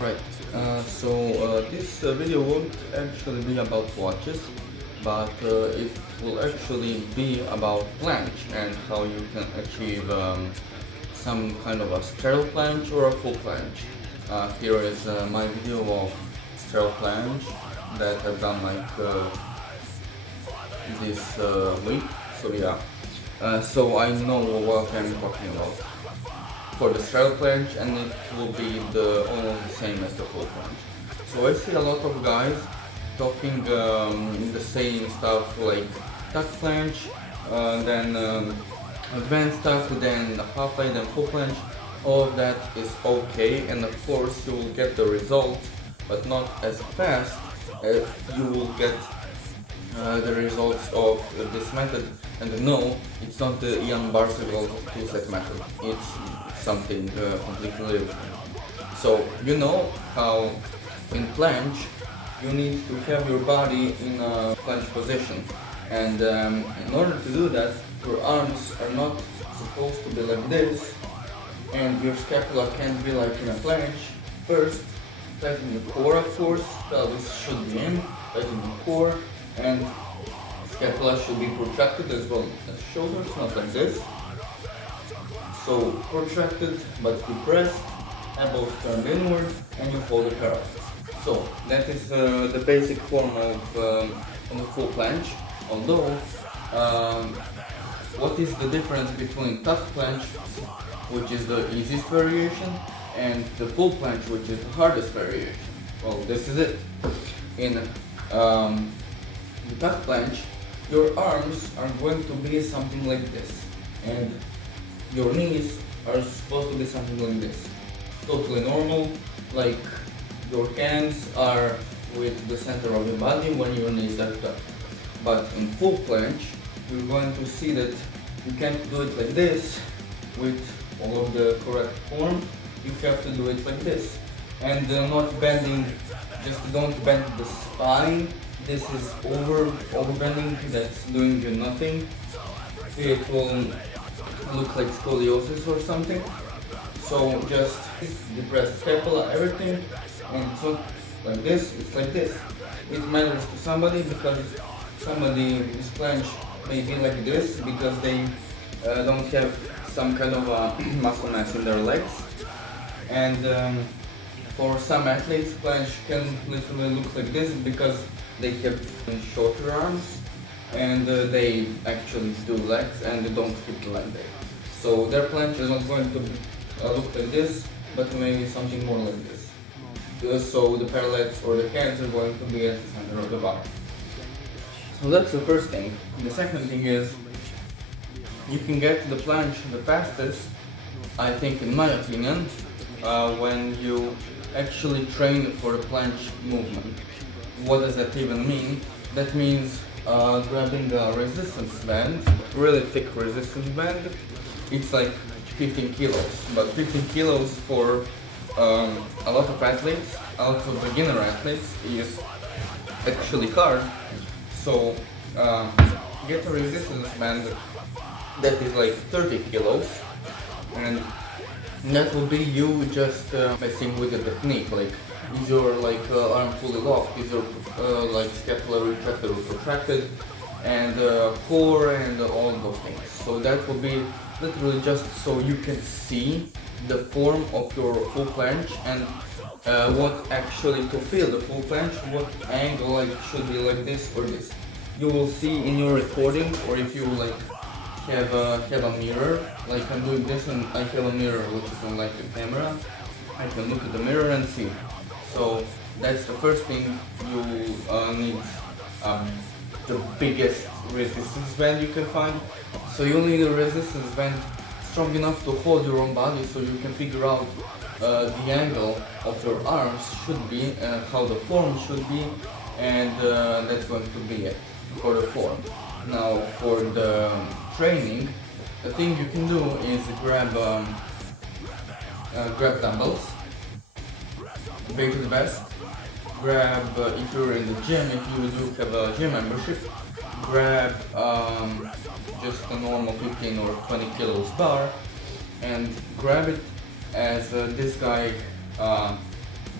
Right, this video won't actually be about watches, but it will actually be about planche and how you can achieve some kind of a sterile planche or a full planche. Here is my video of sterile planche that I've done this week, so yeah. So I know what I'm talking about for the sterile planche, and it will be almost the same as the full planche. So I see a lot of guys talking the same stuff like tuck planche, then advanced tuck, then half light, then full planche. All of that is okay, and of course you will get the results, but not as fast as you will get the results of this method. And no, it's not the Ian Barsegal two-set method, it's something completely different. So you know how in planche you need to have your body in a planche position, and in order to do that your arms are not supposed to be like this, and your scapula can't be like in a planche. First, tighten the core, of course, pelvis should be in, tighten the core, and scapula should be protracted as well as shoulders, not like this. So protracted but depressed, elbows turned inward, and you hold it parallel. So that is the basic form of the full planche. Although, what is the difference between tuck planche, which is the easiest variation, and the full planche, which is the hardest variation? Well, this is it. In the tuck planche, your arms are going to be something like this, and your knees are supposed to be something like this. Totally normal, like your hands are with the center of your body when your knees are tucked. But in full planche, you're going to see that you can't do it like this with all of the correct form. You have to do it like this, and not bending. Just don't bend the spine. This is over bending. That's doing nothing. It will look like scoliosis or something. So just depress scapula, everything, and it's not like this, it's like this. It matters to somebody because somebody this planche may be like this because they don't have some kind of muscle mass in their legs. And for some athletes, planche can literally look like this because they have shorter arms and they actually do legs and they don't keep the leg there. So their planche is not going to look like this, but maybe something more like this. So the parallettes or the hands are going to be at the center of the body. So that's the first thing. The second thing is you can get the planche the fastest, I think in my opinion, when you actually train for the planche movement. What does that even mean? That means grabbing a resistance band, really thick resistance band. It's like 15 kilos, but 15 kilos for a lot of athletes, also beginner athletes, is actually hard. So get a resistance band that is like 30 kilos, and that will be you just messing with the technique, like is your arm fully locked, is your scapula retracted or protracted, and core and all those things. So that will be literally just so you can see the form of your full planche and what actually to feel the full planche, what angle should be like this or this. You will see in your recording, or if you have a mirror, like I'm doing this and I have a mirror which is on the camera, I can look at the mirror and see. So that's the first thing. You need the biggest resistance band you can find. So you need a resistance band strong enough to hold your own body, so you can figure out the angle of your arms should be, how the form should be, and that's going to be it for the form. Now for the training, the thing you can do is grab dumbbells, weighted vest, grab, if you're in the gym, if you do have a gym membership, grab just a normal 15 or 20 kilos bar and grab it as this guy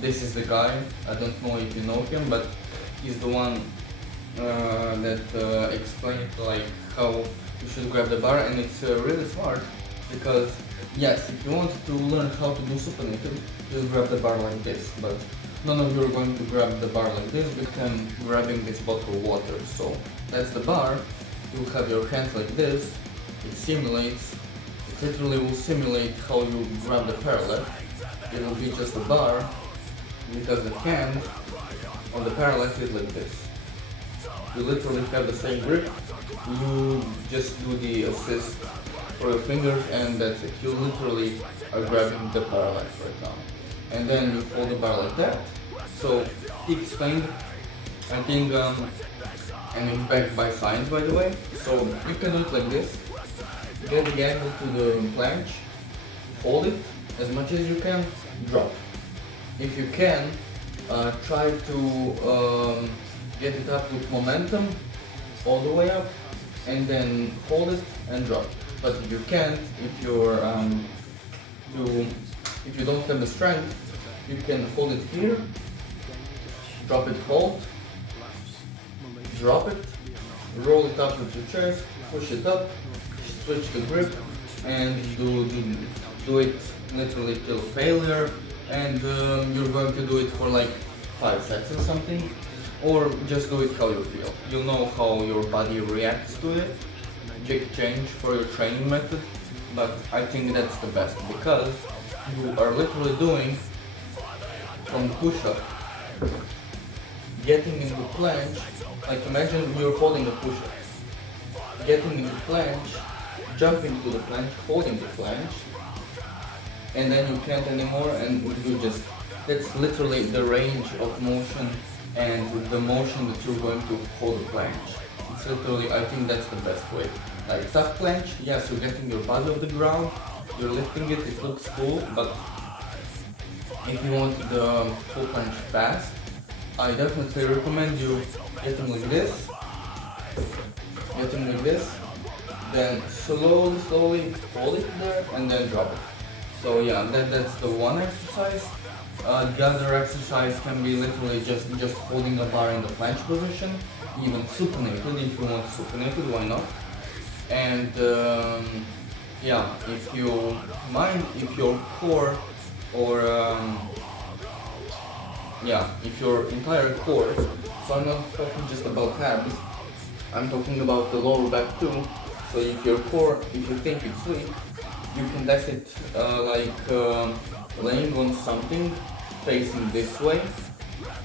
This is the guy, I don't know if you know him, but he's the one that explained like how you should grab the bar, and it's really smart because yes, if you want to learn how to do supinated, just grab the bar like this, but none of you are going to grab the bar like this because I'm grabbing this bottle of water. So that's the bar, you have your hands like this, it literally will simulate how you grab the parallel. It will be just a bar because the hand on the parallel is like this. You literally have the same grip, you just do the assist for your fingers and that's it. You literally are grabbing the bar right now. And then you hold the bar like that. So he explained, I think, and it's backed by science by the way. So you can do it like this, get the angle to the planche, hold it as much as you can, drop. If you can, try to get it up with momentum all the way up and then hold it and drop. But if you can't, if you don't have the strength, you can hold it here, drop it, hold, drop it, roll it up with your chest, push it up, switch the grip, and do it literally till failure. And you're going to do it for like 5 sets or something, or just do it how you feel. You'll know how your body reacts to it. Big change for your training method, but I think that's the best because you are literally doing from push-up, getting into planche, like imagine you're holding a push-up, getting into planche, jumping to the planche, holding the planche, and then you can't anymore and you just, that's literally the range of motion and the motion that you're going to hold the planche. It's literally, I think that's the best way. Like tough planche, yes, you're getting your body off the ground, you're lifting it, it looks cool, but if you want the full planche fast, I definitely recommend you getting like this, then slowly hold it there and then drop it. So yeah, that's the one exercise. The other exercise can be literally just holding a bar in the planche position, even supinated. If you want supinated, why not? And yeah, if you mind, if your core or yeah, if your entire core, so I'm not talking just about abs, I'm talking about the lower back too. So if your core, if you think it's weak, you can test it laying on something facing this way,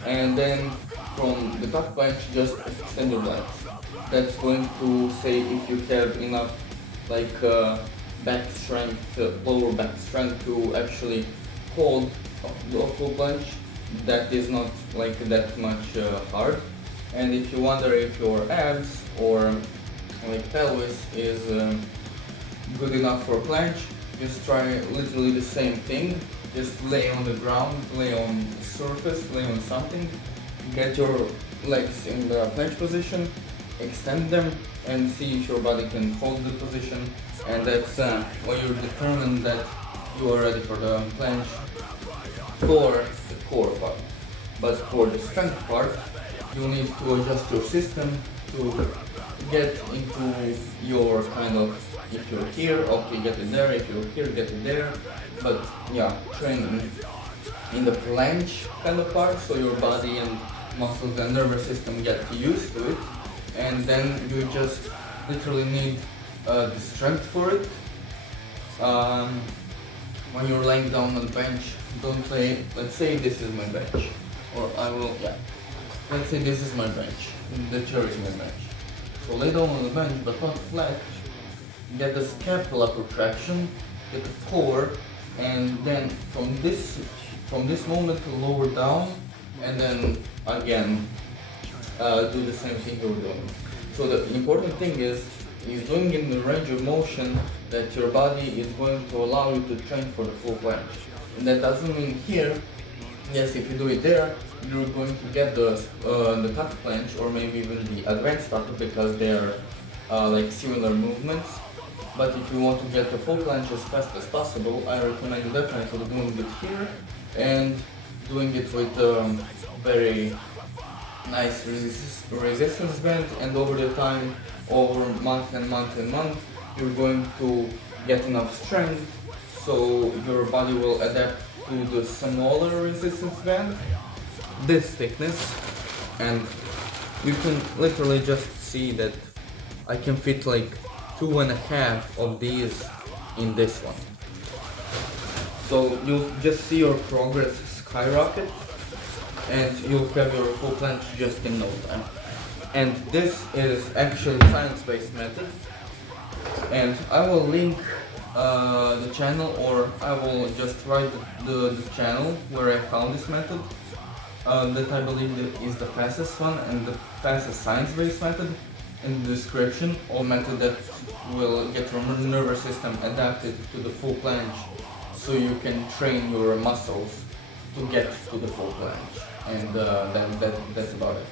and then from the top planche just extend your legs. That's going to say if you have enough back strength, lower back strength to actually hold a full planche. That is not like that much hard. And if you wonder if your abs or like pelvis is good enough for planche, just try literally the same thing. Just lay on the ground, lay on surface, lay on something, get your legs in the planche position, extend them and see if your body can hold the position, and that's when you're determined that you are ready for the planche for the core part. But for the strength part, you need to adjust your system to get into your kind of, if you're here, okay, get it there, if you're here, get it there. But yeah, training in the planche kind of part, so your body and muscles and nervous system get used to it, and then you just literally need the strength for it. When you're laying down on the bench, don't lay, let's say this is my bench, or let's say this is my bench, the chair is my bench. So lay down on the bench, but not flat, get the scapula protraction, get the core, and then from this moment to lower down, and then again do the same thing you're doing. So the important thing is doing in the range of motion that your body is going to allow you to train for the full planche. And that doesn't mean here, yes, if you do it there, you're going to get the tuck planche or maybe even the advanced tuck because they are like similar movements. But if you want to get the full planche as fast as possible, I recommend definitely doing it here and doing it with very nice resistance band, and over the time, over month and month and month, you're going to get enough strength so your body will adapt to the smaller resistance band, this thickness, and you can literally just see that I can fit like 2.5 of these in this one. So you'll just see your progress skyrocket, and you'll have your full planche just in no time. And this is actually science-based method, and I will link the channel, or I will just write the channel where I found this method, that I believe that is the fastest one and the fastest science-based method, in the description, or method that will get your nervous system adapted to the full planche, so you can train your muscles to get to the full planche. And that's about it.